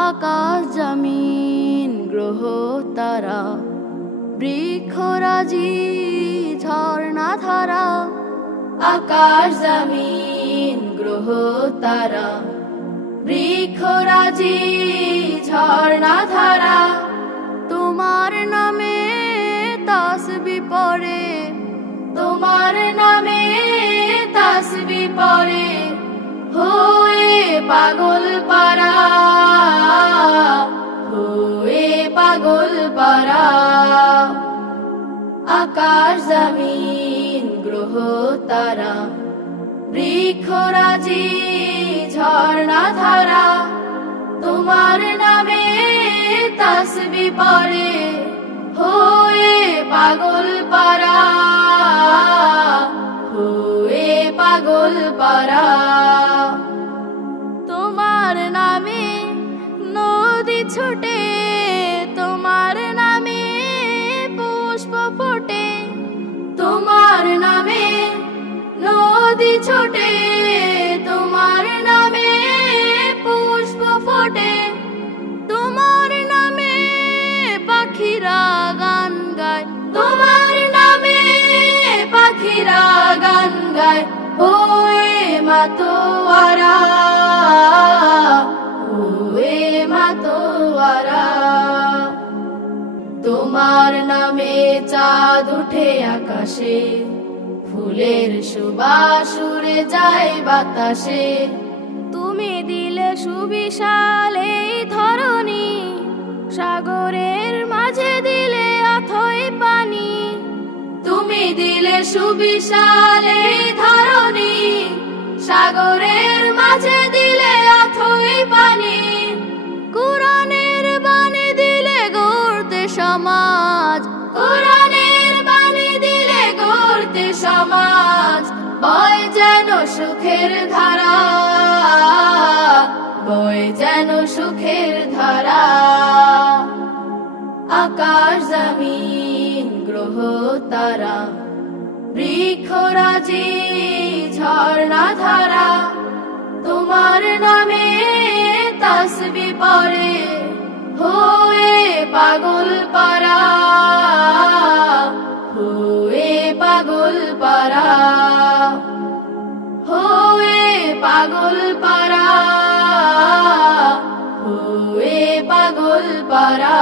আকাশ জমিন গ্রহ তারা বৃক্ষরাজি ঝর্ণা ধারা আকাশ জমিন গ্রহ তারা বৃক্ষরাজি ঝর্ণা ধারা তোমার নামে তাসবিহ পড়ে তোমার নামে তাসবিহ পড়ে হয়ে পাগল পারা হয়ে পাগল পারা আকাশ জমিন গ্রহ তারা বৃক্ষরাজি ঝর্ণা ধারা তোমার নামে তাসবিহ পড়ে হয়ে পাগল পারা হয়ে পাগল পারা তোমার নামে নদী ছোটে তোমার নামে পুষ্প ফোটে তোমার নামে নদী ছোটে তোমার নামে পুষ্প ফোটে তোমার নামে পাখিরা গান গায় তোমার নামে পাখিরা গান গায় হয়ে মাতোয়ারা হয়ে মাতোয়ারা তোমার নামে চাঁদ উঠে আকাশে ফুলের সুবাস উড়ে যায় বাতাসে তুমি দিলে সুবিশাল এই ধরণী সাগরের মাঝে দিলে অথই পানি তুমি দিলে সুবিশাল এই ধরণী সাগরের মাঝে দিলে অথই পানি কোরআনের বাণী দিলে গড়তে সমাজ কোরআনের বাণী দিলে গড়তে সমাজ বয় যেন সুখের ধারা বয় যেন সুখের ধারা আকাশ জমিন গ্রহ তারা বৃক্ষরাজি ঝর্ণা ধারা তোমার নামে তাসবিহ পড়ে হয়ে পাগল পারা হয়ে পাগল পারা হয়ে পাগল পারা হয়ে পাগল পারা